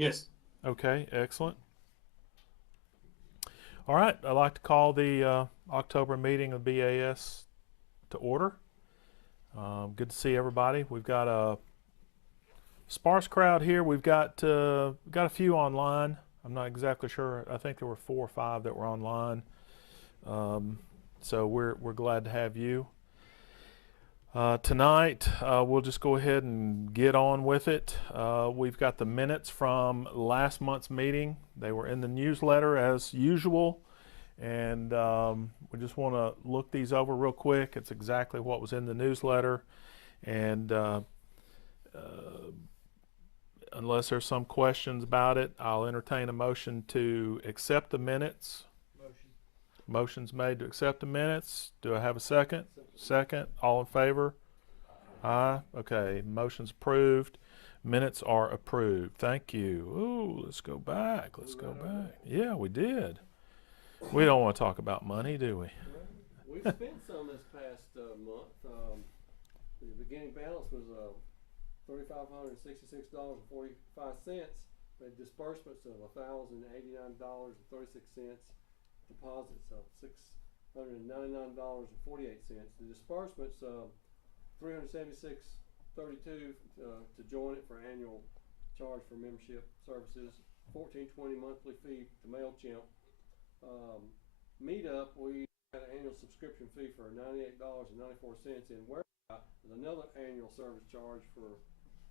Yes. Okay, excellent. All right, I'd like to call the October meeting of BAS to order. Good to see everybody. We've got a sparse crowd here. We've got a few online. I'm not exactly sure. I think there were 4 or 5 that were online. So we're glad to have you. Tonight, we'll just go ahead and get on with it. We've got the minutes from last month's meeting. They were in the newsletter as usual, and we just want to look these over real quick. It's exactly what was in the newsletter, and unless there's some questions about it, I'll entertain a motion to accept the minutes. Motion's made to accept the minutes. Do I have a second? Second. All in favor? Aye. Okay. Motion's approved. Minutes are approved. Thank you. Ooh, let's go back. Let's go back. Yeah, we did. We don't want to talk about money, do we? We spent some this past month. The beginning balance was $3,566.45. The disbursements of $1,089.36. Deposits of $699.48. The disbursements $376.32 to join it for annual charge for membership services. $14.20 monthly fee to MailChimp. Meetup, we had an annual subscription fee for $98.94 in Warehouse. There's another annual service charge for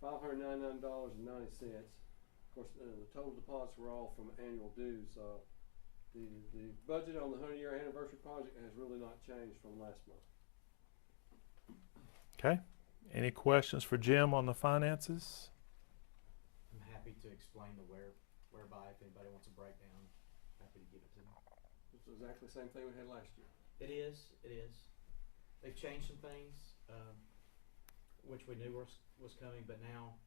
$599.90. Of course, the total deposits were all from annual dues. The budget on the 100-year anniversary project has really not changed from last month. Okay. Any questions for Jim on the finances? I'm happy to explain the whereby if anybody wants a breakdown, happy to give it to them. It's exactly the same thing we had last year. It is. They've changed some things, which we knew was coming, but now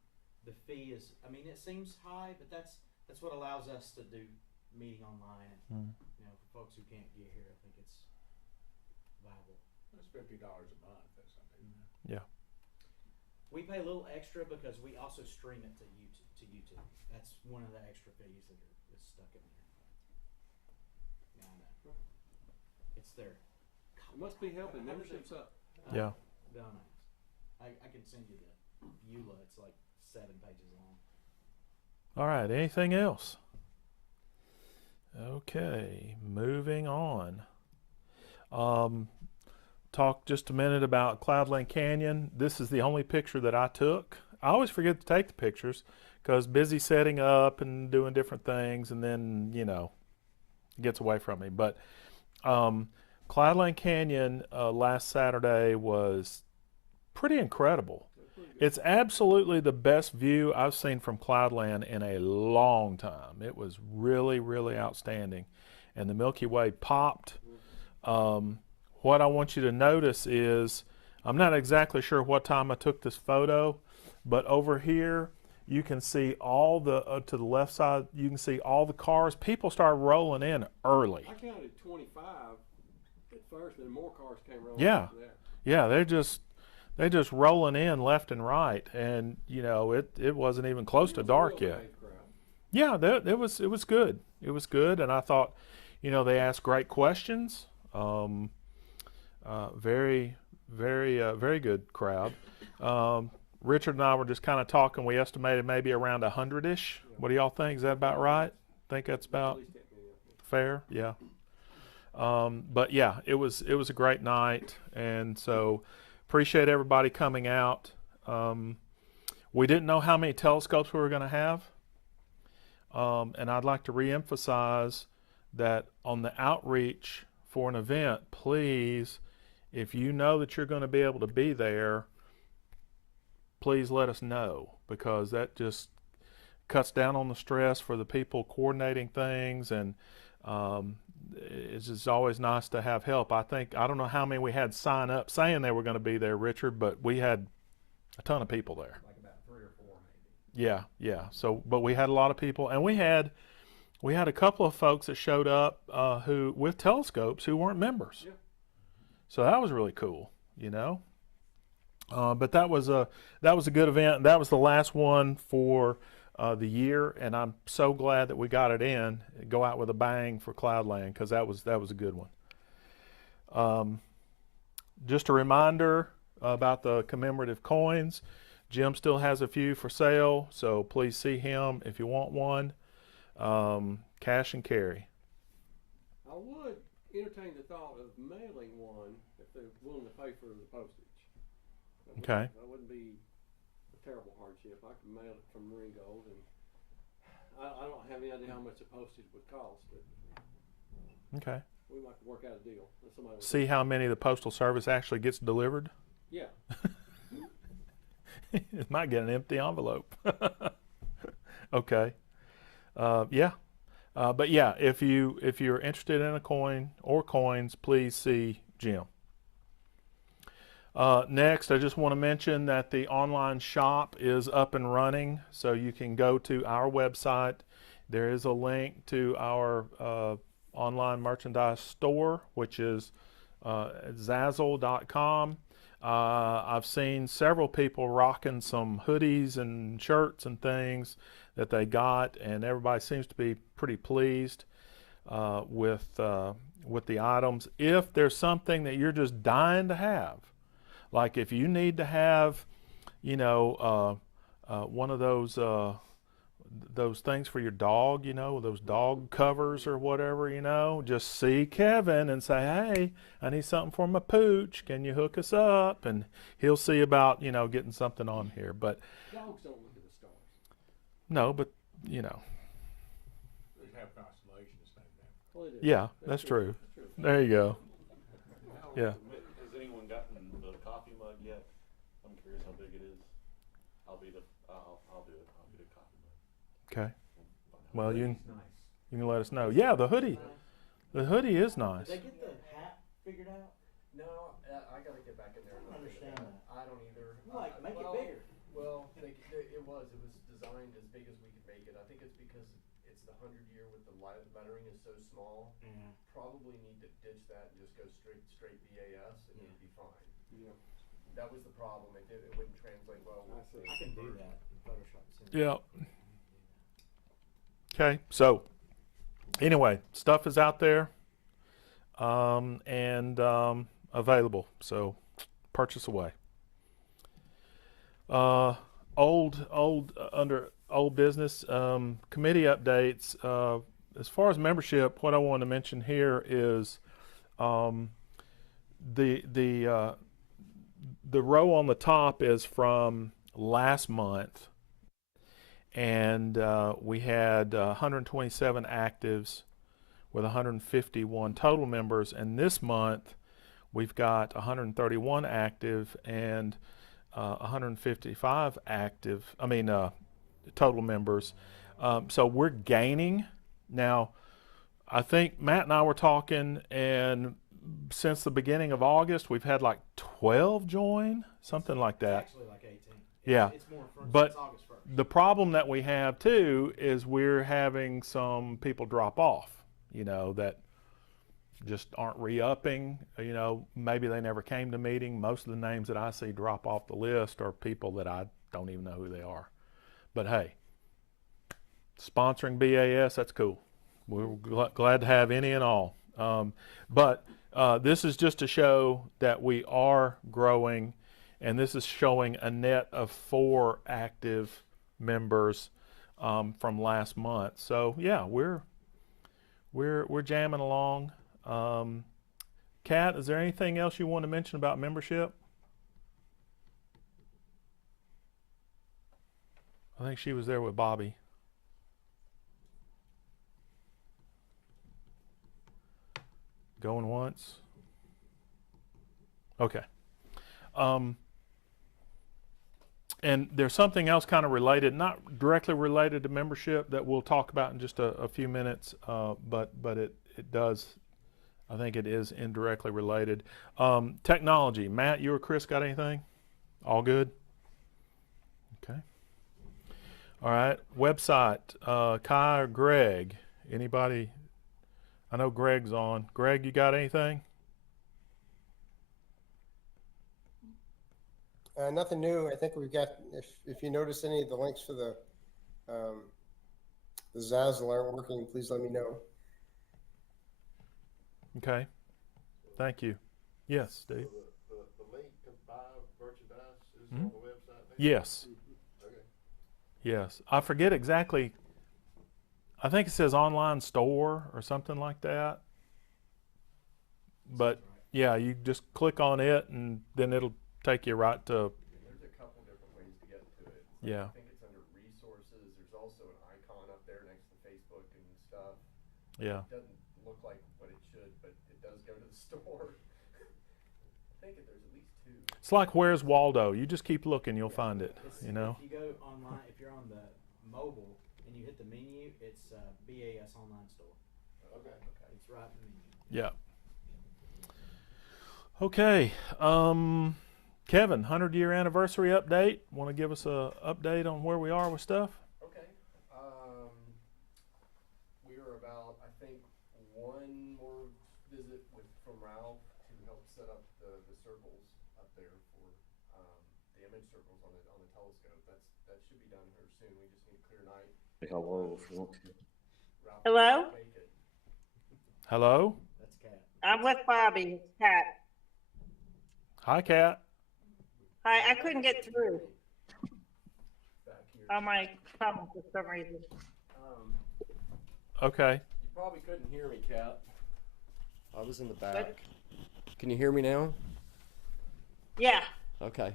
the fee is, I mean, it seems high, but that's what allows us to do meeting online. And, you know, for folks who can't get here, I think it's viable. That's $50 a month. That's not too bad. Yeah. We pay a little extra because we also stream it to YouTube. That's one of the extra fees that is stuck in there. Yeah, I know. It's there. It must be helping. Membership's up. Yeah. No, nice. I can send you the EULA. It's like 7 pages long. All right. Anything else? Okay. Moving on. Talk just a minute about Cloudland Canyon. This is the only picture that I took. I always forget to take the pictures because busy setting up and doing different things, and then, you know, it gets away from me. But Cloudland Canyon last Saturday was pretty incredible. It's absolutely the best view I've seen from Cloudland in a long time. It was really, really outstanding. And the Milky Way popped. What I want you to notice is, I'm not exactly sure what time I took this photo, but over here you can see all the, to the left side, you can see all the cars. People started rolling in early. I counted 25 at first, and more cars came rolling Yeah. after that. Yeah, they're just rolling in left and right, and you know it wasn't even close to dark yet. Yeah, it was good. It was good, and I thought, you know, they asked great questions. Very good crowd. Richard and I were just kind of talking. We estimated maybe around 100-ish. What do y'all think? Is that about right? Think that's about fair? Yeah. But yeah, it was a great night, and so appreciate everybody coming out. We didn't know how many telescopes we were going to have, and I'd like to reemphasize that on the outreach for an event, please, if you know that you're going to be able to be there, please let us know, because that just cuts down on the stress for the people coordinating things, and it's just always nice to have help. I don't know how many we had sign up saying they were going to be there, Richard, but we had a ton of people there. Like about 3 or 4 maybe. Yeah. So, but we had a lot of people, and we had a couple of folks that showed up who with telescopes who weren't members. Yeah. So that was really cool, you know. But that was a good event. That was the last one for the year, and I'm so glad that we got it in. Go out with a bang for Cloudland, because that was a good one. Just a reminder about the commemorative coins. Jim still has a few for sale, so please see him if you want one. Cash and carry. I would entertain the thought of mailing one if they're willing to pay for the postage. Okay. That wouldn't be a terrible hardship. I could mail it from Ringgold, and I don't have any idea how much the postage would cost, but Okay. we might work out a deal. If somebody would See how many the Postal Service actually gets delivered? Yeah. It might get an empty envelope. Okay. Yeah. But yeah, if you're interested in a coin or coins, please see Jim. Next, I just want to mention that the online shop is up and running, so you can go to our website. There is a link to our online merchandise store, which is Zazzle.com. I've seen several people rocking some hoodies and shirts and things that they got, and everybody seems to be pretty pleased with the items. If there's something that you're just dying to have, like if you need to have, one of those things for your dog, those dog covers or whatever, just see Kevin and say, hey, I need something for my pooch. Can you hook us up? And he'll see about, getting something on here. But dogs don't look at the stars. no, but, They have constellations named after. Well, they do. yeah, that's true. That's true. There you go. Yeah. Has anyone gotten the coffee mug yet? I'm curious how big it is. I'll do it. I'll be the coffee mug. Okay. Well, you Nice. can let us know. Yeah, the hoodie. The hoodie is nice. Did they get the hat figured out? No, I got to get back in there. I don't understand that. I don't either. Like, make it Well, bigger. Well, it was designed as big as we could make it. I think it's because it's the 100 year with the lettering is so small. Yeah. Probably need to ditch that and just go straight BAS, and it would be fine. Yeah. That was the problem. It wouldn't translate well. I see. I can do that in Photoshop. Yeah. Okay. So, anyway, stuff is out there and available. So, purchase away. Under old business committee updates. As far as membership, what I want to mention here is the row on the top is from last month, and we had 127 actives with 151 total members, and this month we've got 131 active and 155 total members. So we're gaining. Now, I think Matt and I were talking, and since the beginning of August, we've had like 12 join, something like It's that. actually like 18. Yeah. It's more But since August 1st. the problem that we have too is we're having some people drop off, that just aren't re-upping. Maybe they never came to meeting. Most of the names that I see drop off the list are people that I don't even know who they are. But hey, sponsoring BAS, that's cool. We're glad to have any and all. But this is just to show that we are growing, and this is showing a net of 4 active members from last month. So yeah, we're jamming along. Kat, is there anything else you want to mention about membership? I think she was there with Bobby. Going once? Okay. And there's something else kind of related, not directly related to membership, that we'll talk about in just a few minutes, but it does, I think it is indirectly related. Technology. Matt, you or Chris got anything? All good? Okay. All right. Website. Kai or Greg? Anybody? I know Greg's on. Greg, you got anything? Nothing new. I think we've got, if you notice any of the links for the The Zazzle aren't working. Please let me know. Okay. Thank you. Yes, Steve. So the link to buy merchandise is Mhm. on the website now? Yes. Okay. Yes. I forget exactly. I think it says online store or something like that. But yeah, you just click on it and then it'll take you right to, There's a couple different ways to get to it. Yeah. I think it's under resources. There's also an icon up there next to Facebook and stuff. yeah. It doesn't look like what it should, but it does go to the store. I think there's at least two. It's like Where's Waldo? You just keep looking, you'll find it, It's, you know? If you go online, if you're on the mobile and you hit the menu, it's BAS online store. Okay. It's right in the menu. Yeah. Okay. Kevin, 100-year anniversary update. Want to give us a update on where we are with stuff? Okay. We are about, I think, one more visit from Ralph to help set up the circles up there for the image circles on the telescope. That should be done here soon. We just need a clear night. Hello, if you want to. Ralph Hello? can't make it. Hello? That's Cat. I'm with Bobby. It's Kat. Hi, Kat. Hi, I couldn't get through Back here. on my phone for some reason. Okay. You probably couldn't hear me, Kat. I was in the back. Can you hear me now? Yeah. Okay.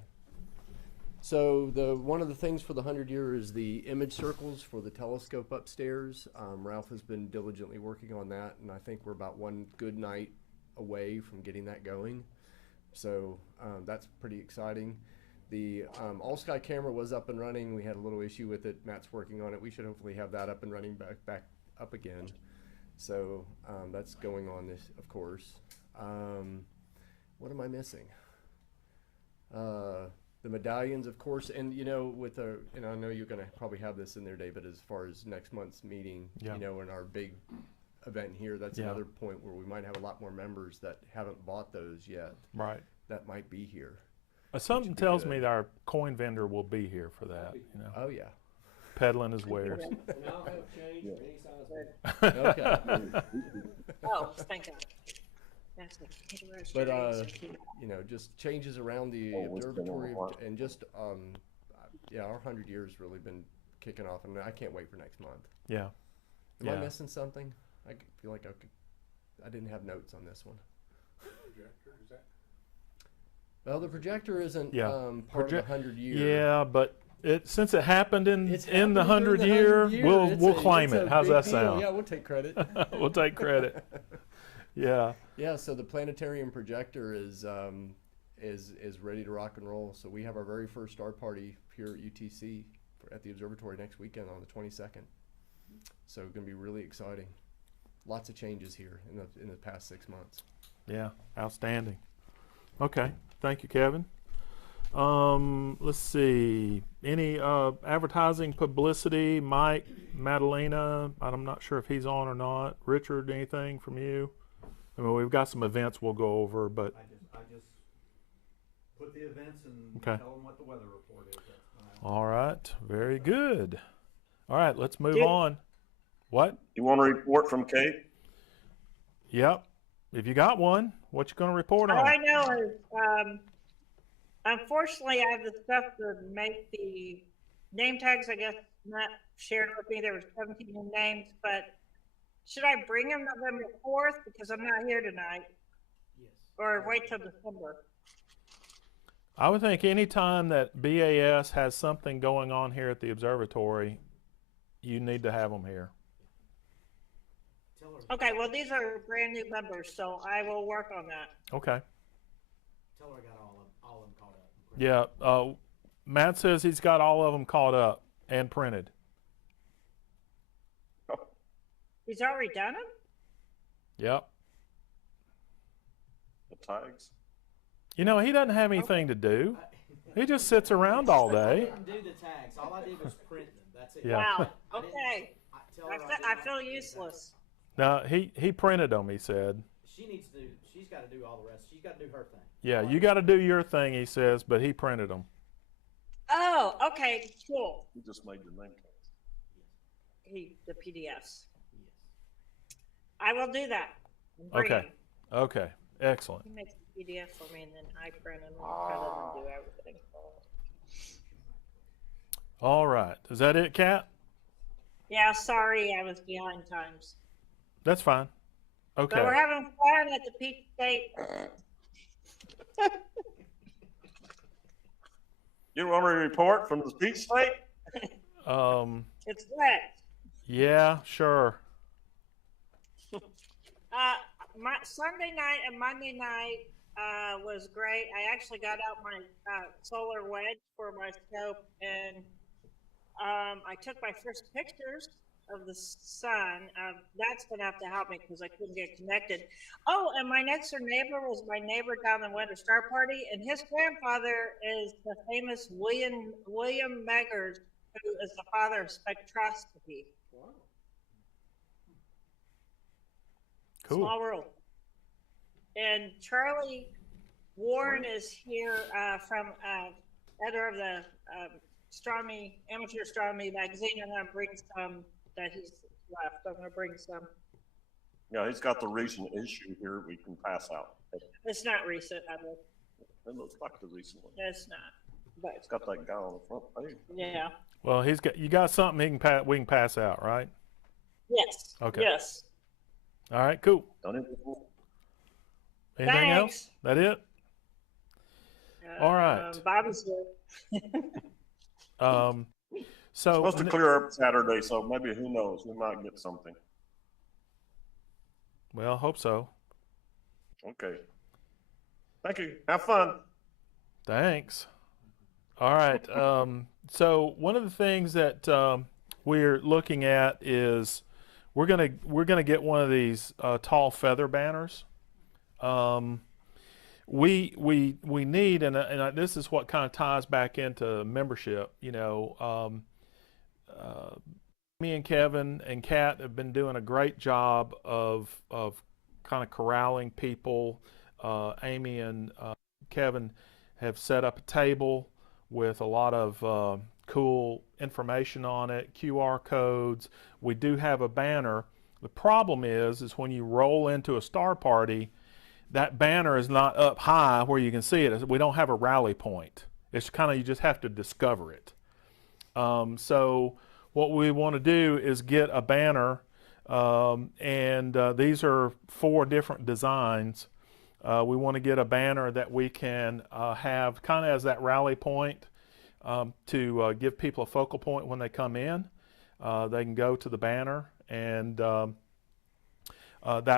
So one of the things for the 100-year is the image circles for the telescope upstairs. Ralph has been diligently working on that, and I think we're about one good night away from getting that going. So that's pretty exciting. The all-sky camera was up and running. We had a little issue with it. Matt's working on it. We should hopefully have that up and running back up again. So that's going on, this, of course. What am I missing? The medallions, of course, and you know, and I know you're going to probably have this in there, David, as far as next month's meeting, Yeah. you know, in our big event here, that's Yeah. another point where we might have a lot more members that haven't bought those yet. Right. That might be here. Something would be tells good. me that our coin vendor will be here for that, you know, Oh yeah. peddling his wares. And I'll have change for any size. Okay. Oh, thank God. That's it. But you know, just changes around the Oh, what's been on observatory, the heart? and just yeah, our 100 years really been kicking off, and I can't wait for next month. Yeah. Am I Yeah. missing something? Feel like I didn't have notes on this one. Projector, is that? Well, the projector isn't Yeah. part of the 100 year. Yeah, but since it happened in It's in the happening 100 during the year, 100 year. we'll It's claim a it. How's big that deal. sound? Yeah, we'll take credit. We'll take credit. Yeah. Yeah, so the planetarium projector is ready to rock and roll. So we have our very first star party here at UTC at the observatory next weekend on the 22nd. So going to be really exciting. Lots of changes here in the past 6 months. Yeah. Outstanding. Okay. Thank you, Kevin. Let's see. Any advertising publicity? Mike, Madalena. I'm not sure if he's on or not. Richard, anything from you? I mean, we've got some events we'll go over, but I just put the events and Okay. tell them what the weather report is. That's my all right. Very good. All right. Let's move Dude. on. What? You want a report from Kate? Yep. If you got one, what you going to report All on? I know is, unfortunately, I have the stuff to make the name tags. I guess not shared with me. There were 17 new names, but should I bring them November 4th because I'm not here tonight, yes. or wait till December? I would think any time that BAS has something going on here at the observatory, you need to have them here. Tell her. Okay, well, these are brand new members, so I will work on that. Okay. Tell her I got all of them caught up. Yeah. Matt says he's got all of them caught up and printed. He's already done them? Yep. The tags? You know, he doesn't have anything to do. He just sits around all I day. didn't do the tags. All I did was print them. That's it. Yeah. Wow. I didn't- Okay. Tell her I did feel, I not feel do the useless. No, he printed them, he said. She's got to do all the rest. She's got to do her thing. Yeah, you got to do your thing, he says, but he printed them. Oh, okay, cool. You just made your name tags. the PDFs. Yes. I will do that. And bring Okay. them. Okay. Excellent. He makes a PDF for me and then I print them rather than do everything. All right. Is that it, Kat? Yeah, sorry, I was behind times. That's fine. But we're Okay. having fun at the Peach State. You want me to report from the speech state? It's wet. Yeah, sure. My Sunday night and Monday night was great. I actually got out my solar wedge for my scope, and I took my first pictures of the sun. That's gonna have to help me because I couldn't get connected. Oh, and my next door neighbor was my neighbor down the Winter Star Party, and his grandfather is the famous William Meggers, who is the father of spectroscopy. Wow. Cool. Small world. And Charlie Warren is here from editor of the astronomy, amateur astronomy magazine, and I'm gonna bring some that he's left. I'm gonna bring some. Yeah, he's got the recent issue here we can pass out. It's not recent, I believe. It looks like the recent one. It's not, but It's got that guy on the front page. yeah. Well, you got something we can pass out, right? Yes. Okay. Yes. All right, cool. Done it. Anything else? Thanks. That it? All right. Bobby's here. So Supposed to clear up Saturday, so maybe who knows? We might get something. well, hope so. Okay. Thank you. Have fun. Thanks. All right. So one of the things that we're looking at is we're gonna get one of these tall feather banners. We need, and this is what kind of ties back into membership. You know, me and Kevin and Kat have been doing a great job of kind of corralling people. Amy and Kevin have set up a table with a lot of cool information on it, QR codes. We do have a banner. The problem is when you roll into a star party, that banner is not up high where you can see it. We don't have a rally point. It's kind of, you just have to discover it. So what we want to do is get a banner, and these are 4 different designs. We want to get a banner that we can have kind of as that rally point to give people a focal point when they come in. They can go to the banner, and that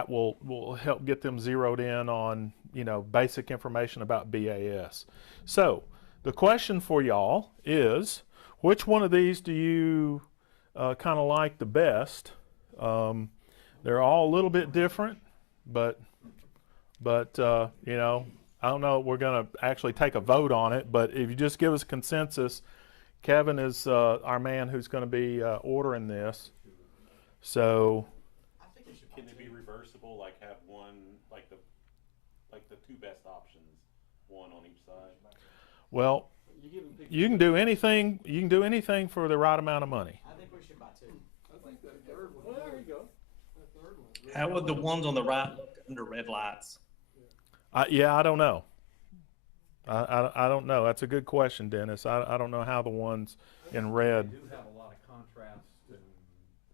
will help get them zeroed in on, you know, basic information about BAS. So the question for y'all is, which one of these do you kind of like the best? They're all a little bit different, but you know, I don't know. We're going to actually take a vote on it, but if you just give us a consensus, Kevin is our man who's going to be ordering this. So Can it be reversible? Like have one, like the 2 best options, one on each side. well, you can do anything. You can do anything for the right amount of money. I think we should buy 2. I think that third one. Well, there you go. That third one. How would the ones on the right look under red lights? Yeah, I don't know. I don't know. That's a good question, Dennis. I don't know how the ones in red. They do have a lot of contrast, and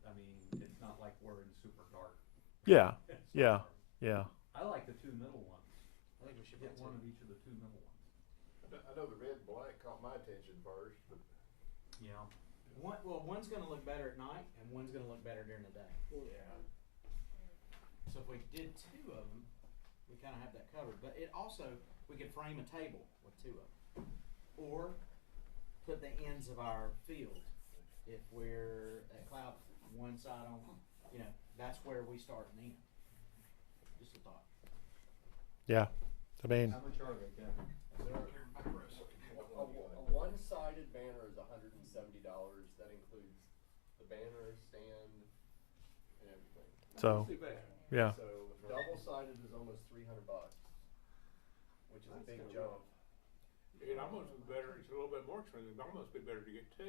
I mean, it's not like we're in super dark. Yeah, yeah, yeah. I like the 2 middle ones. I think we should Get buy one 2. of each of the 2 middle ones. I know the red and black caught my attention first, but Yeah. One's going to look better at night, and one's going to look better during the day. yeah. So if we did 2 of them, we kind of have that covered. But it also, we could frame a table with 2 of them, or put the ends of our field. If we're at cloud one side on, you know, that's where we start and end. Just a thought. Yeah, I mean, How much are they, Kevin? A one-sided banner is $170. That includes the banner, stand, and everything. so Too bad. yeah. So double-sided is almost $300, which is a big jump. It almost be better, it's a little bit more expensive, it'd almost be better to get 2.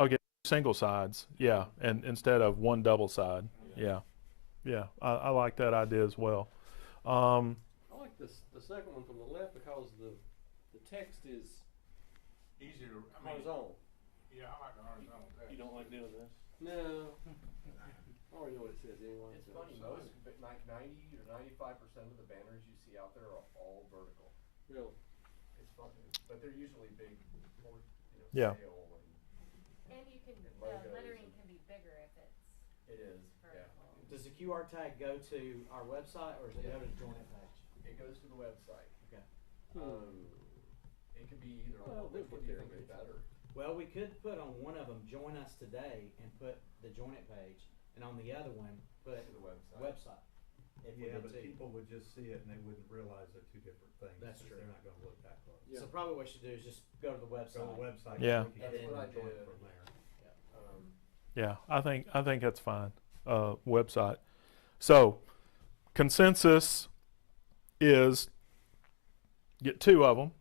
I'll get 2 single sides, yeah, and instead of one double side, yeah, yeah. I like that idea as well. I like this, the second one from the left because the text is Easier to, I mean, horizontal. yeah, I like the horizontal text. You don't like doing this? No. I already know what it says anyway. It's so. funny, most, but like 90 to 95% of the banners you see out there are all vertical. Really? It's funny, but they're usually big, more, Yeah. scale And you can, and the logos lettering and- can be bigger if it's it is, yeah. vertical. Does the QR tag go to our website or does it go to the join it page? It goes to the website. Okay. It could be either Well, one. Which one do you think is better? Well, we could put on one of them, join us today, and put the join it page, and on the other one, put To the website. website. If we Yeah, did but two. people would just see it and they wouldn't realize they're two different things. That's 'cause true. They're not gonna look that close. Yeah. So probably what we should do is just go to the website. Go to the website. Yeah. click it, That's and what I then join did. from there. Yeah, I think that's fine. Website. So, consensus is get two of them,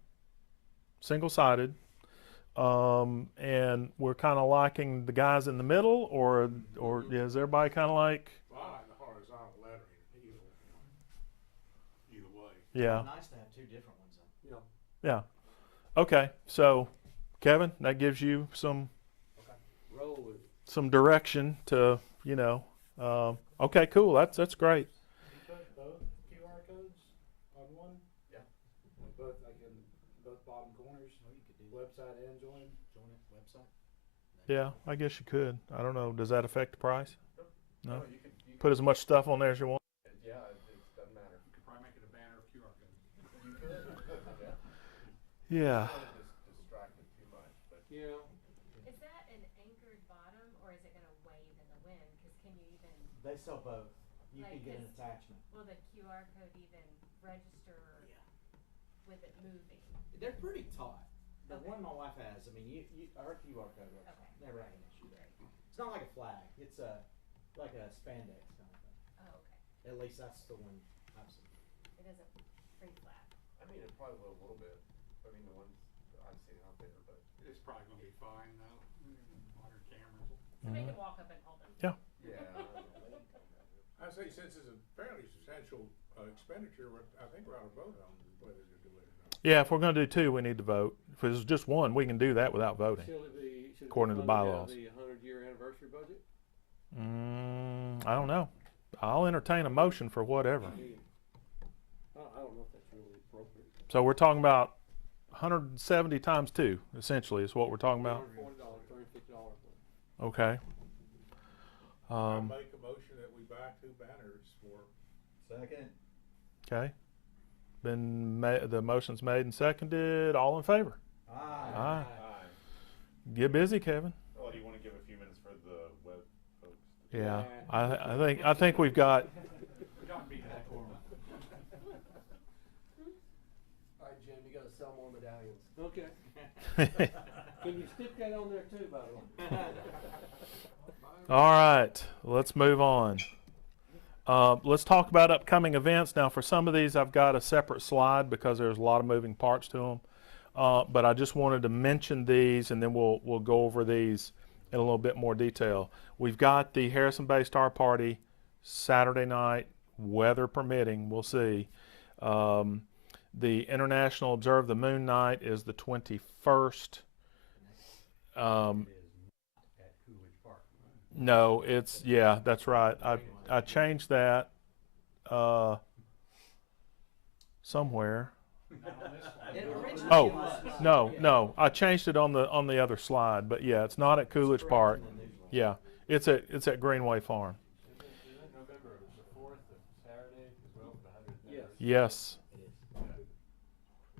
single-sided, and we're kind of liking the guys in the middle, or is everybody kind of like? Well, I like the horizontal lettering either way. Yeah, Nice to have two different ones though. yeah. Okay, so Kevin, that gives you some Roll with it. direction to okay, cool. That's great. You put both QR codes on one? Yeah. Like both, like in both bottom corners, Or you could do website and join? join it website. Yeah, I guess you could. I don't know. Does that affect the price? No. You could Put as much stuff on there as you want. yeah, it doesn't matter. You could probably make it a banner of QR codes. You could, yeah. Yeah. I don't want to distract it too much, but Yeah. Is that an anchored bottom or is it gonna wave in the wind? Cause can you even, They sell both. You Like can get an this- attachment. will the QR code even register with it moving? They're pretty taut. The Okay. one my wife has, I mean, our QR code works. Okay. Never had an issue there. It's not like a flag. It's like a spandex kind of thing. Oh, okay. At least that's the one I've seen. It isn't pretty flat. I mean, it probably will a little bit. I mean, the ones that I've seen out there, but It's probably gonna be fine though, modern cameras. So they can walk up and hold them. Yeah. yeah. I say since it's a fairly substantial expenditure, I think we ought to vote on whether to do it or not. Yeah, if we're going to do two, we need to vote. If it's just one, we can do that without voting. Should it According to the be funded out bylaws. of the 100-year anniversary budget? I don't know. I'll entertain a motion for whatever. I don't know if that's really appropriate. So we're talking about 170 times two, essentially, is what we're talking about. $140, $350. Okay. I'll make a motion that we buy two banners for. Second. Okay. The motion's made and seconded. All in favor? Aye. Aye. Get busy, Kevin. Oh, do you want to give a few minutes for the web folks? Yeah. Yeah. I think we've got. We don't beat that for 'em. All right, Jim, you got to sell more medallions. Okay. Can you stick that on there too, by the way? All right, let's move on. Let's talk about upcoming events. Now, for some of these, I've got a separate slide because there's a lot of moving parts to them. But I just wanted to mention these, and then we'll go over these in a little bit more detail. We've got the Harrison Bay Star Party Saturday night, weather permitting. We'll see. The International Observe the Moon Night is the 21st. It is not at Coolidge Park. No, that's right. I changed that somewhere. It originally Oh, was. no, I changed it on the other slide, but yeah, it's not at Coolidge Park. Yeah, it's at Greenway Farm. November the 4th, Saturday, as well for the 100th. Yes.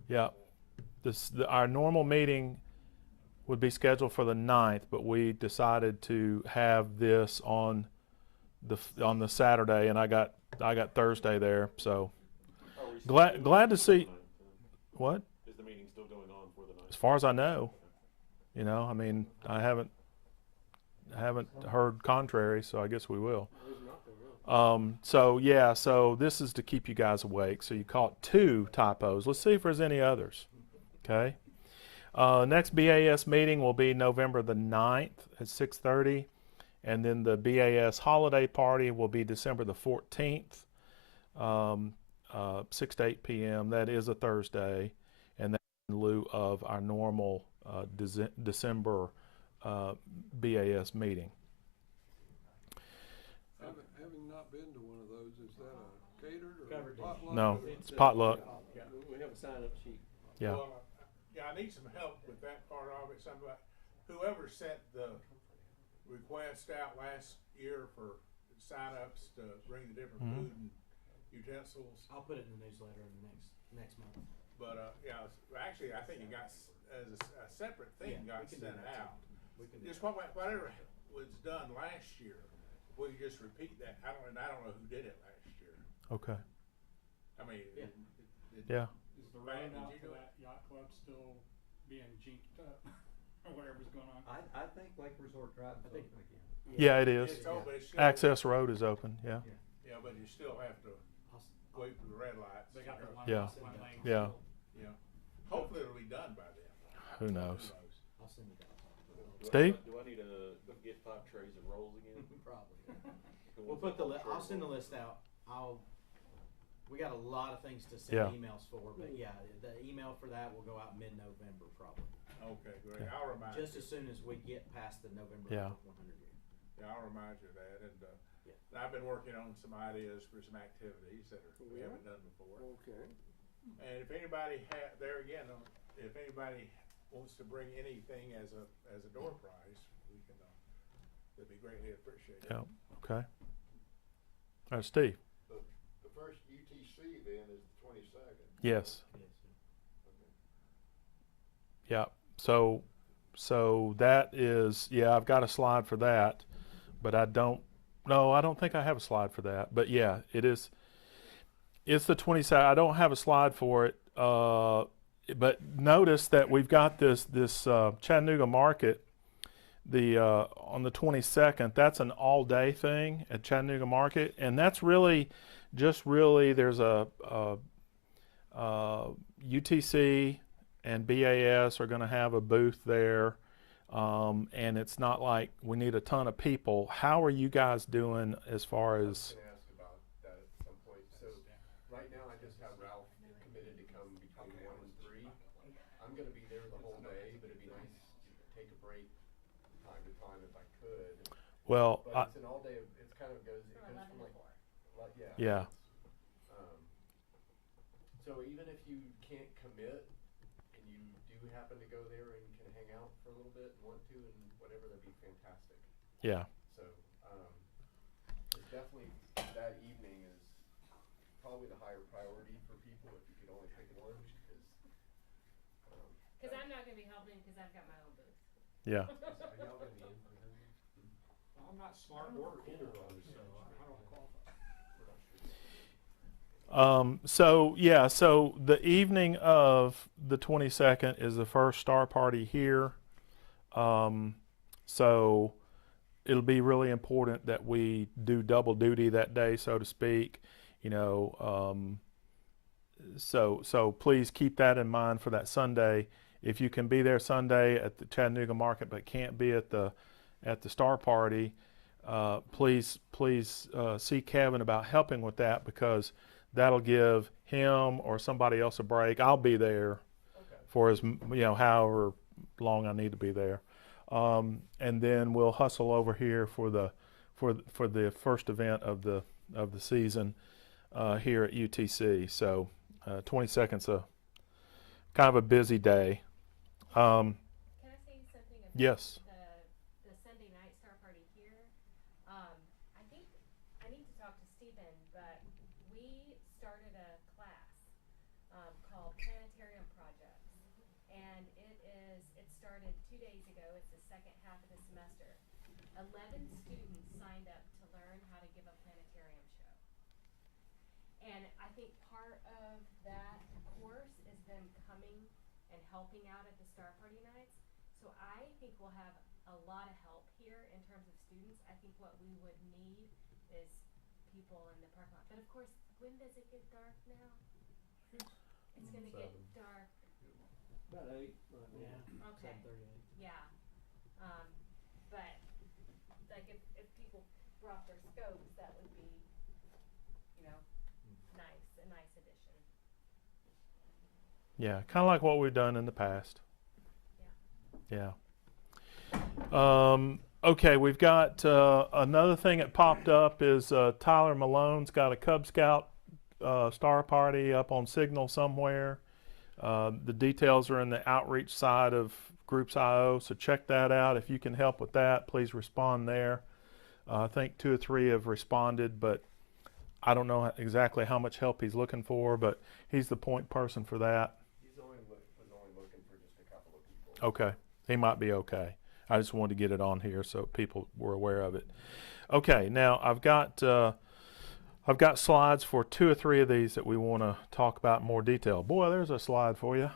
Yeah. Our normal meeting would be scheduled for the 9th, but we decided to have this on the Saturday, and I got Thursday there, so glad to see. What? Is the meeting still going on for the night? As far as I know, I mean, I haven't heard contrary, so I guess we will. So this is to keep you guys awake. So you caught two typos. Let's see if there's any others. Okay. Next BAS meeting will be November the 9th at 6:30, and then the BAS holiday party will be December the 14th, 6 to 8 p.m. That is a Thursday, and that's in lieu of our normal December BAS meeting. Having not been to one of those, is that a catered or Covered dish. potluck? No, or- it's potluck. Yeah. We have a sign-up sheet. Yeah. Well, yeah, I need some help with that part of it. Somebody, whoever sent the request out last year for sign-ups to bring the different Mhm. food and utensils. I'll put it in the newsletter in the next month. But yeah, actually, I think it got as a separate thing Yeah, got we can do sent that too. out. We can do Just that. whatever was done last year, we could just repeat that. I don't know who did it last year. Okay. I mean, Yeah. Yeah. Is the Brad, road did out you to do it? that yacht club still being jinked up or whatever's going on? I think Lake Resort Drive is I think- open again. Yeah, it is. It's open, it's still, Access road is open. Yeah. yeah, but you still have to I'll wait for the red lights. They got the one, Yeah. one lane. Yeah. Yeah. Hopefully it'll be done by then. Who knows? I'll send you that. Steve? Do I need to get 5 trays of rolls again? Probably. We'll put the I'll send the list out. We got a lot of things to send Yeah. emails for, but yeah, the email for that will go out mid-November probably. Okay, great. Yeah. I'll remind Just you. as soon as we get past the November Yeah. 100 year. Yeah, I'll remind you of that. And Yeah. I've been working on some ideas for some activities that we Yeah. haven't done before. Okay. And if anybody there again, if anybody wants to bring anything as a door prize, we can. It'd be greatly appreciated. Yeah. Okay. All right, Steve. The first UTC then is the 22nd. Yes. Yes. Yeah. So that is, yeah, I've got a slide for that, but I don't think I have a slide for that. But yeah, it is. It's the 22nd. I don't have a slide for it. But notice that we've got this Chattanooga Market. On the 22nd, that's an all-day thing at Chattanooga Market, and that's really there's a UTC and BAS are going to have a booth there, and it's not like we need a ton of people. How are you guys doing as far I was as? gonna ask about that at some point. So right now I just have Ralph committed to come between 1 and 3. I'm gonna be there the whole day, but it'd be nice to take a break time to time if I could. Well, But it's an all day, it's kind of goes, it From goes 11 from to like, 4. Yeah. So even if you can't commit and you do happen to go there and can hang out for a little bit and want to and whatever, that'd be fantastic. Yeah. So, it's definitely, that evening is probably the higher priority for people if you could only pick one, because, Cause I'm not gonna be helping, cause I've got my own booth. Yeah. are y'all gonna be in for them? I'm not smart or cool, so how do I qualify? So the evening of the 22nd is the first star party here. So it'll be really important that we do double duty that day, so to speak. So please keep that in mind for that Sunday. If you can be there Sunday at the Chattanooga Market but can't be at the star party, please see Kevin about helping with that, because that'll give him or somebody else a break. I'll be there for however long I need to be there, and then we'll hustle over here for the first event of the season here at UTC. So 22nd's a kind of a busy day. Can I say something about Yes. the Sunday night star party here? I think I need to talk to Stephen, but we started a class called Planetarium Projects, and it started 2 days ago. It's the second half of the semester. 11 students signed up to learn how to give a planetarium show, and I think part of that course is them coming and helping out at the star party nights. So I think we'll have a lot of help here in terms of students. I think what we would need is people in the parking lot. But of course, when does it get dark now? It's gonna get dark About 8 right now. Yeah. Okay. 7:38. Yeah. But like if people brought their scopes, that would be, nice, a nice addition. Yeah, kind of like what we've done in the past. Yeah. Okay, we've got another thing that popped up is Tyler Malone's got a Cub Scout star party up on Signal somewhere. The details are in the outreach side of Groups.io, so check that out. If you can help with that, please respond there. I think 2 or 3 have responded, but I don't know exactly how much help he's looking for, but he's the point person for that. He's only looking for just a couple of people. Okay, he might be okay. I just wanted to get it on here so people were aware of it. Okay, now I've got slides for 2 or 3 of these that we want to talk about in more detail. Boy, there's a slide for you.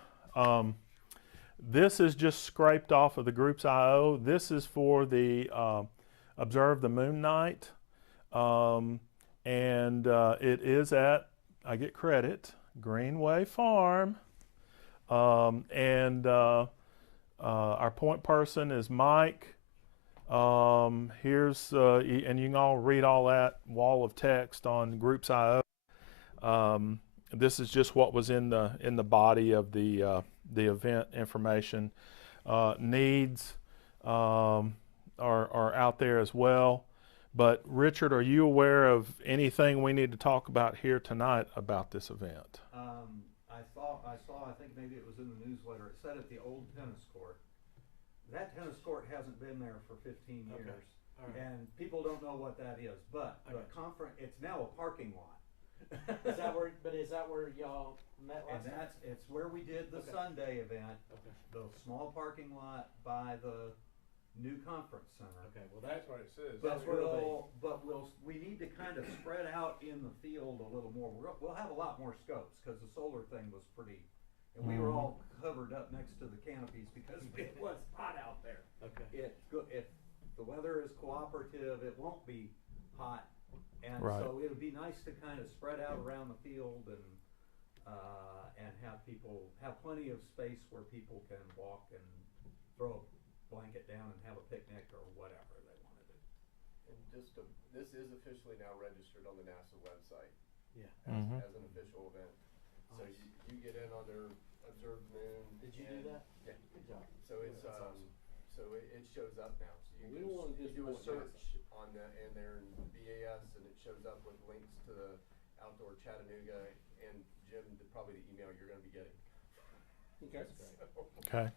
This is just scraped off of the Groups.io. This is for the Observe the Moon Night, and it is at, I get credit, Greenway Farm, and our point person is Mike. Here's and you can all read all that wall of text on Groups.io. This is just what was in the body of the event information. Needs are out there as well. But Richard, are you aware of anything we need to talk about here tonight about this event? I saw, I think maybe it was in the newsletter, it said at the old tennis court. That tennis court hasn't been there for 15 years. Okay. All right. And people don't know what that is, but the conference, it's now a parking lot. Is that where y'all met And last time? it's where we did the Okay. Sunday event, Okay. the small parking lot by the new conference center. Okay, well That's what it says. But That's where it'll we need to kind of spread out in the field a little more. We'll have a lot more scopes because the solar thing was pretty, and we were all covered up next to the canopies because it was hot out there. Okay. If the weather is cooperative, it won't be hot, and Right. so it would be nice to kind of spread out around the field and have people have plenty of space where people can walk and throw a blanket down and have a picnic or whatever they want to do. And this is officially now registered on the NASA website Yeah. as an official event. So you get in on their Observe the Moon. Did you do that? Yeah. Good job. So it's That's awesome. so it shows up now. So We don't wanna you do a disappoint search on in there in BAS, and it shows up with links to the outdoor Chattanooga and Jim, probably the email you're going to be getting. Okay. Okay.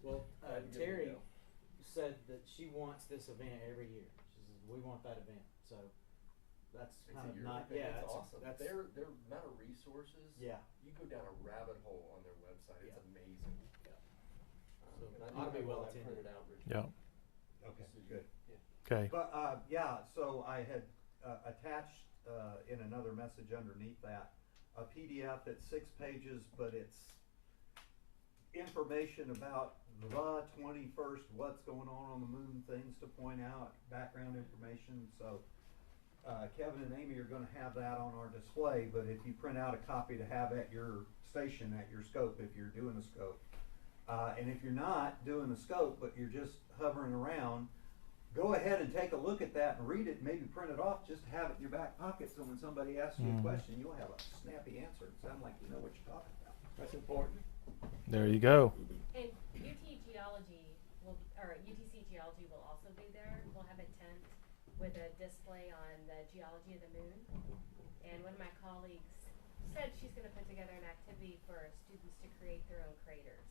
Well, Glad to get Terry it now. said that she wants this event every year. She says we want that event. So that's It's kind a of yearly not. thing. Yeah, it's awesome. That's Their amount of resources. Yeah. You go down a rabbit hole on their website. It's Yeah. amazing. So And I ought to do be have well all that attended. printed out, Richard. Yeah. Okay, good. Okay. But so I had attached in another message underneath that a PDF. It's 6 pages, but it's information about the 21st, what's going on the moon, things to point out, background information. So Kevin and Amy are going to have that on our display, but if you print out a copy to have at your station, at your scope, if you're doing a scope, and if you're not doing the scope, but you're just hovering around, go ahead and take a look at that and read it, maybe print it off, just to have it in your back pocket, so when somebody asks you a question, you'll have a snappy answer and sound like you know what you're talking about. That's important. There you go. And UTC Geology will also be there. We'll have a tent with a display on the geology of the moon. And one of my colleagues said she's going to put together an activity for students to create their own craters.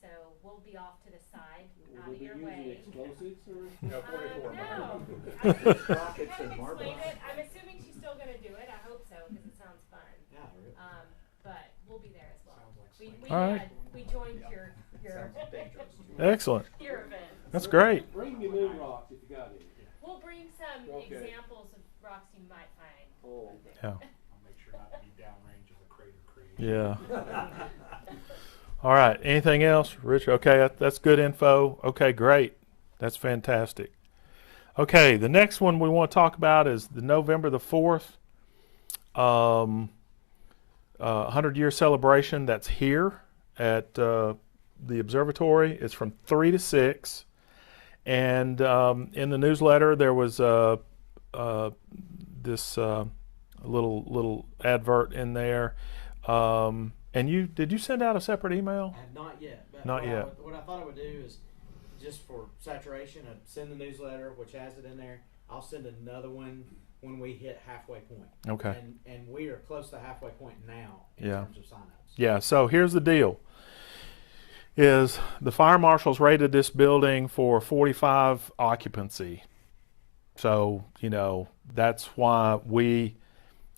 So we'll be off to the side, out Will of they your be using way. explosives or? No, 44 No. miles. I think she Rockets kind and of marbles. explained it. I'm assuming she's still going to do it. I hope so because it sounds fun. Yeah. Really. But we'll be there as well. Sounds like We Slade. All right. we joined your Sounds dangerous. Excellent. your event. That's great. Bring your moon rocks if you got any. We'll bring some Okay. examples of rocks you might find. Oh, okay. Yeah. I'll make sure not to be downrange of the crater creation. Yeah. All right. Anything else, Rich? Okay, that's good info. Okay, great. That's fantastic. Okay, the next one we want to talk about is the November the 4th 100-year celebration that's here at the observatory. It's from 3 to 6. And in the newsletter, there was this little advert in there. And did you send out a separate email? I have not yet. But Not yet. What I thought I would do is, just for saturation, I'd send the newsletter, which has it in there. I'll send another one when we hit halfway point. Okay. And we are close to halfway point now in Yeah. terms of signups. Yeah, so here's the deal. Is the fire marshals rated this building for 45 occupancy. So, you know, that's why we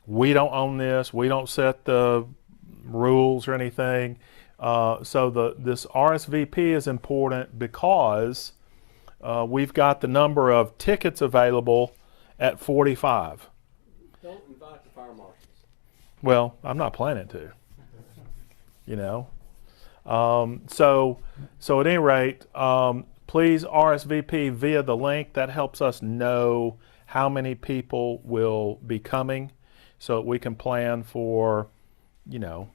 don't own this. We don't set the rules or anything. So this RSVP is important because we've got the number of tickets available at 45. Don't invite the fire marshals. Well, I'm not planning to. You know. So at any rate, please RSVP via the link. That helps us know how many people will be coming, so that we can plan for, you know,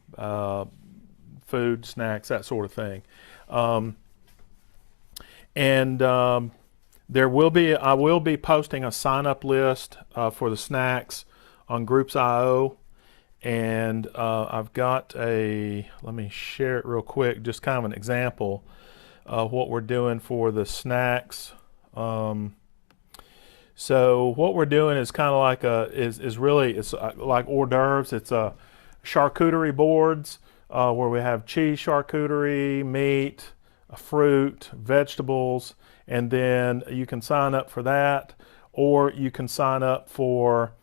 food, snacks, that sort of thing. I will be posting a sign-up list for the snacks on Groups.io. And I've got let me share it real quick, just kind of an example of what we're doing for the snacks. So what we're doing is kind of like it's like hors d'oeuvres. It's charcuterie boards where we have cheese charcuterie, meat, fruit, vegetables, and then you can sign up for that, or you can sign up for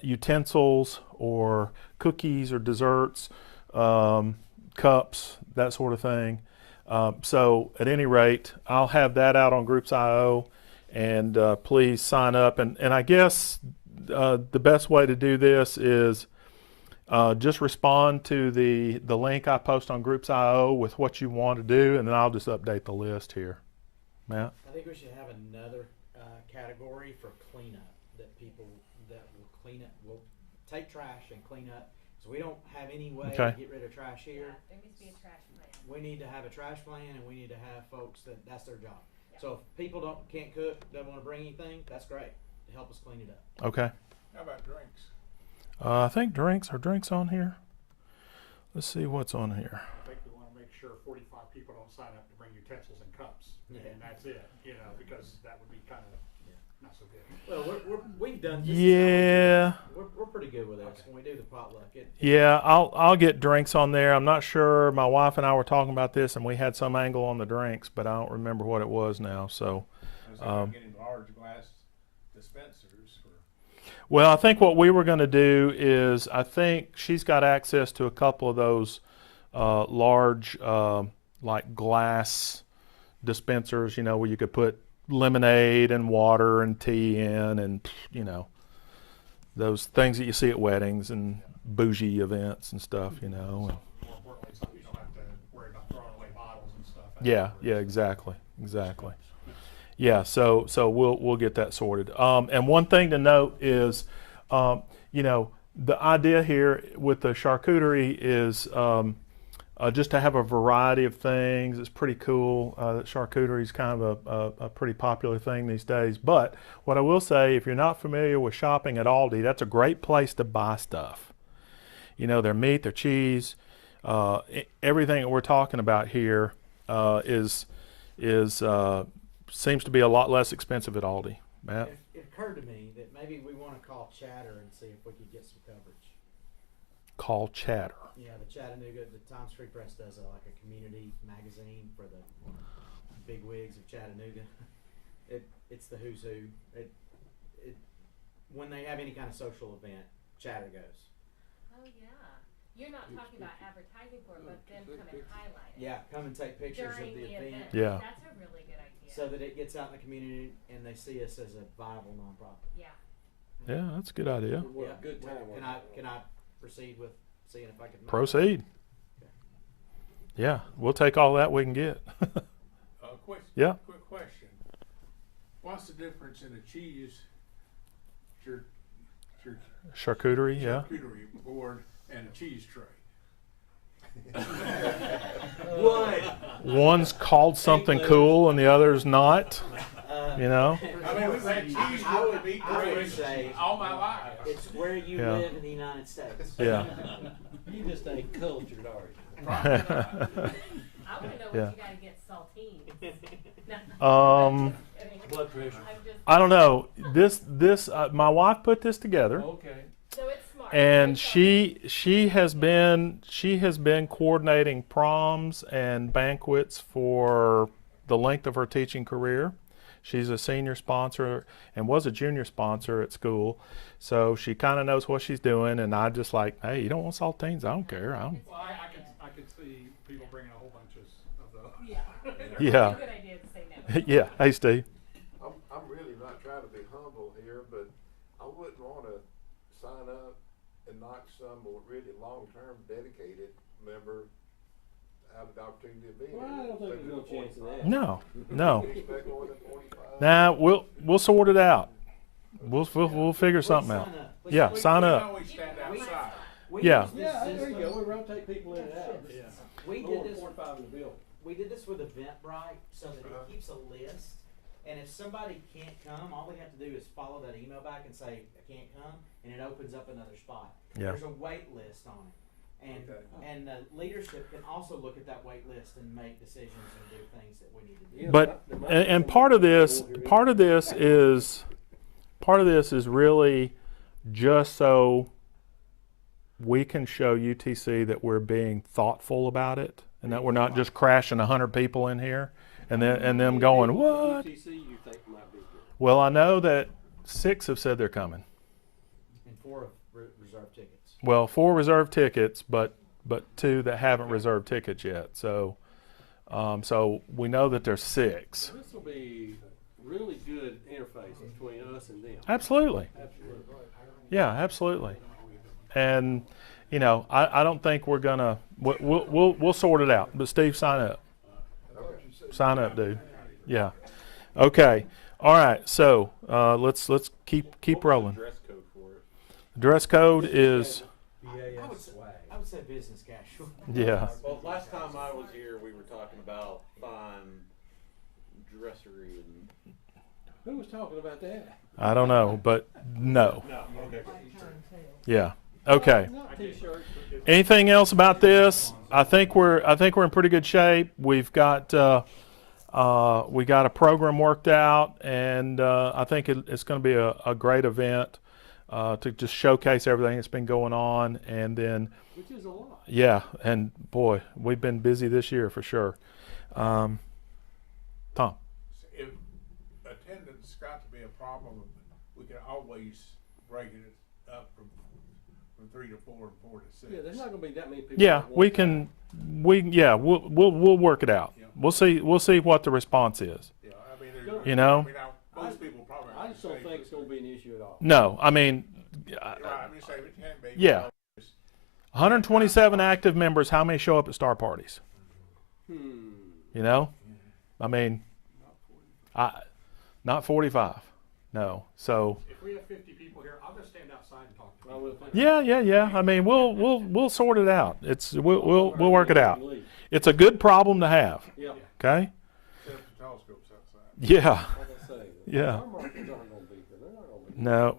utensils or cookies or desserts, cups, that sort of thing. So at any rate, I'll have that out on Groups.io, and please sign up. And I guess the best way to do this is just respond to the link I post on Groups.io with what you want to do, and then I'll just update the list here. Matt? I think we should have another category for cleanup, that people that will clean up, will take trash and clean up. So we don't have any way to get rid of trash here. Yeah, there needs to be a trash plan. We need to have a trash plan, and we need to have folks that's their job. Yeah. So if people can't cook, don't want to bring anything, that's great to help us clean it up. Okay. How about drinks? I think are drinks on here? Let's see what's on here. I think we want to make sure 45 people don't sign up to bring utensils and cups, and that's it, you know, because that would be kind of not so good. Well, we've done this. Yeah. We're pretty good with this when we do the potluck. Yeah, I'll get drinks on there. I'm not sure. My wife and I were talking about this, and we had some angle on the drinks, but I don't remember what it was now. So, Getting large glass dispensers. Well, I think what we were going to do is, I think she's got access to a couple of those large, like glass dispensers, you know, where you could put lemonade and water and tea in, and, you know, those things that you see at weddings and bougie events and stuff, you know. More importantly, so you don't have to worry about throwing away bottles and stuff. Yeah, exactly. Yeah, so we'll get that sorted. And one thing to note is, you know, the idea here with the charcuterie is just to have a variety of things. It's pretty cool. Charcuterie is kind of a pretty popular thing these days. But what I will say, if you're not familiar with shopping at Aldi, that's a great place to buy stuff. You know, their meat, their cheese, everything that we're talking about here seems to be a lot less expensive at Aldi. Matt? It occurred to me that maybe we want to call Chatter and see if we could get some coverage. Call Chatter. Yeah, the Chattanooga, the Times Free Press does like a community magazine for the big wigs of Chattanooga. It's the who's who. When they have any kind of social event, Chatter goes. Oh yeah, you're not talking about advertising for it, but them come and highlight it. Yeah, come and take pictures during of the event. Yeah. That's a really good idea. So that it gets out in the community and they see us as a viable nonprofit. Yeah. Yeah, that's a good idea. What a good time. Can I proceed with seeing if I can Proceed. Okay. Yeah, we'll take all that we can get. Yeah. Quick question. What's the difference in a cheese Charcuterie, yeah. charcuterie board and a cheese tray? What? One's called something cool and the other's not. You know? I mean, we've had cheese roll and meat I would parades say all my life. it's where you Yeah. live in the United States. Yeah. You just ain't cultured, are you? I want to know what Yeah. you got against saltines. No, Blood pressure. I'm just. I don't know. This my wife put this together. Okay. So it's smart. And It's she has been coordinating proms and banquets for the length of her teaching career. She's a senior sponsor and was a junior sponsor at school, so she kind of knows what she's doing. And I just like, hey, you don't want saltines? I don't care. Well, I could see people bringing a whole bunch of those. Yeah. Yeah. It's a good idea to say no. Yeah. Hey, Steve. I'm really not trying to be humble here, but I wouldn't wanna sign up and knock some really long-term dedicated member out of the opportunity of being Well, here. I don't think there's no chance of that. No. You expect more than 45? Nah, we'll sort it out. We'll figure something out. Yeah, sign We up. can always stand outside. We Yeah. use this Yeah, there you system- go. We rotate people in and out. We More did than this. 45 in the building. We did this with Eventbrite so that it keeps a list. And if somebody can't come, all they have to do is follow that email back and say, I can't come, and it opens up another spot. Yeah. There's a wait list on it. And the leadership can also look at that wait list and make decisions and do things that we need to do. Yeah, But there might be and some part of people this who won't hear part of this is really just so we can show UTC that we're being thoughtful about it and that we're not just crashing 100 people in here and them going, what? UTC you think might be good? Well, I know that 6 have said they're coming. And 4 reserve tickets. Well, 4 reserved tickets, but 2 that haven't reserved tickets yet. So so we know that there's 6. This will be really good interface between us and them. Absolutely. Absolutely. Yeah, absolutely. And you know, I don't think we're gonna. We'll sort it out. But Steve, sign up. Sign up, dude. Yeah. Okay. All right. So let's keep rolling. Dress code for it. Dress code is I would say business casual. yeah. Well, last time I was here, we were talking about fine dressery and. Who was talking about that? I don't know, but no. No. Okay. Yeah. Okay. Not t-shirts. Anything else about this? I think we're in pretty good shape. We've got we got a program worked out, and I think it's going to be a great event to just showcase everything that's been going on, and then Which is a lot. yeah, and boy, we've been busy this year for sure. Tom. If attendance got to be a problem, we can always break it up from 3 to 4 and 4 to 6. Yeah, there's not going to be that many people. Yeah, at one we time. can. We'll work it out. Yeah. We'll see what the response is. Yeah, I mean, there's, You know? I mean, most people probably. I just don't think it's going to be an issue at all. No, I mean, Right, I'm just saying it can be. Yeah. 127 active members. How many show up at Star Parties? You know, I mean, not 45. No. So If we have 50 people here, I'll just stand outside and talk to people. yeah. I mean, we'll sort it out. We'll work it out. It's a good problem to have. Yeah. Okay. Set up the telescopes outside. Yeah. Like I say, Yeah. our markets aren't going to be here. They're not going to be No.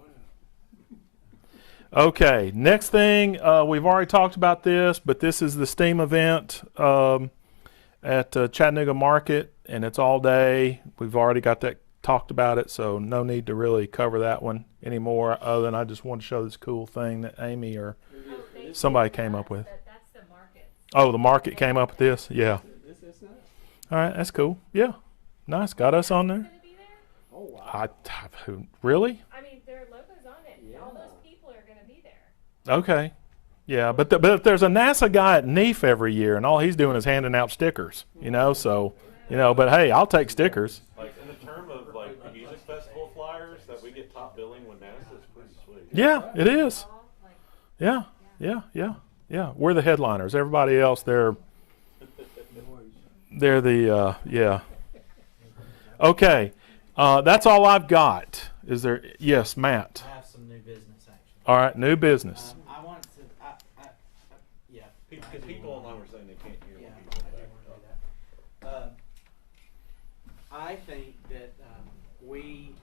Okay, next thing, we've already talked about this, but this is the STEAM event at Chattanooga Market, and it's all day. We've already got that talked about it, so no need to really cover that one anymore, other than I just want to show this cool thing that Amy or somebody came up with. That's the market. Oh, the market came up with this? Yeah. It's nice. All right, that's cool. Yeah. Nice. Got us on there. Gonna be there? Oh, wow. Really? I mean, their logo's on it. All those people are gonna be there. Okay. Yeah, but if there's a NASA guy at NEAF every year and all he's doing is handing out stickers, you know, so, you know, but hey, I'll take stickers. Like in the term of like music festival flyers that we get top billing when NASA is pretty sweet. Yeah, it is. Yeah. We're the headliners. Everybody else, they're the, yeah. Okay. That's all I've got. Is there, yes, Matt. I have some new business actually. All right, new business. I wanted to, yeah. Because people online were saying I think that we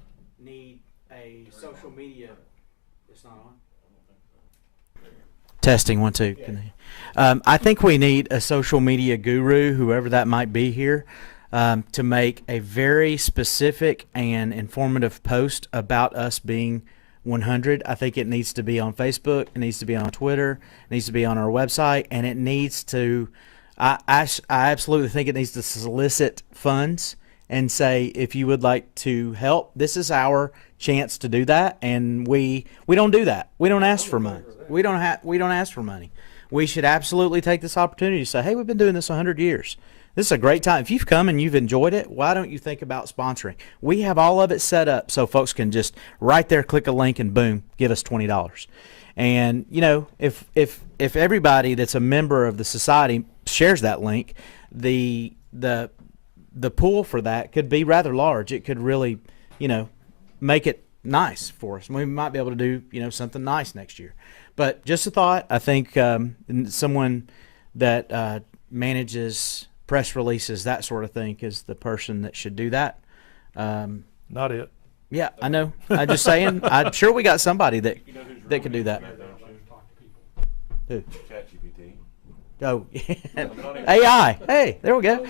need a social media. It's not on. Testing 1 2. I think we need a social media guru, whoever that might be here, to make a very specific and informative post about us being 100. I think it needs to be on Facebook, it needs to be on Twitter, it needs to be on our website, and it needs to. I absolutely think it needs to solicit funds and say, if you would like to help, this is our chance to do that. And we don't do that. We don't ask for money. We don't ask for money. We should absolutely take this opportunity to say, hey, we've been doing this 100 years. This is a great time. If you've come and you've enjoyed it, why don't you think about sponsoring? We have all of it set up so folks can just right there click a link and boom, give us $20. And you know, if everybody that's a member of the society shares that link, the pool for that could be rather large. It could really, you know, make it nice for us. We might be able to do, you know, something nice next year. But just a thought. I think someone that manages press releases, that sort of thing, is the person that should do that. Not it. Yeah, I know. I'm just saying. I'm sure we got somebody that could do that. Who? ChatGPT. Oh, AI. Hey, there we go.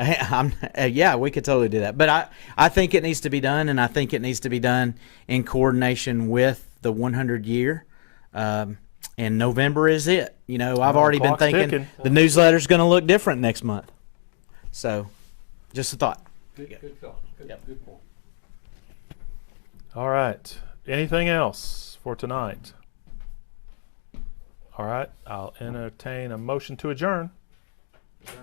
Yeah, we could totally do that. But I think it needs to be done, and I think it needs to be done in coordination with the 100 year. And November is it. You know, I've already been thinking ticking. the newsletter's going to look different next month. So, just a thought. Good thought. Good point. All right. Anything else for tonight? All right. I'll entertain a motion to adjourn. Sure.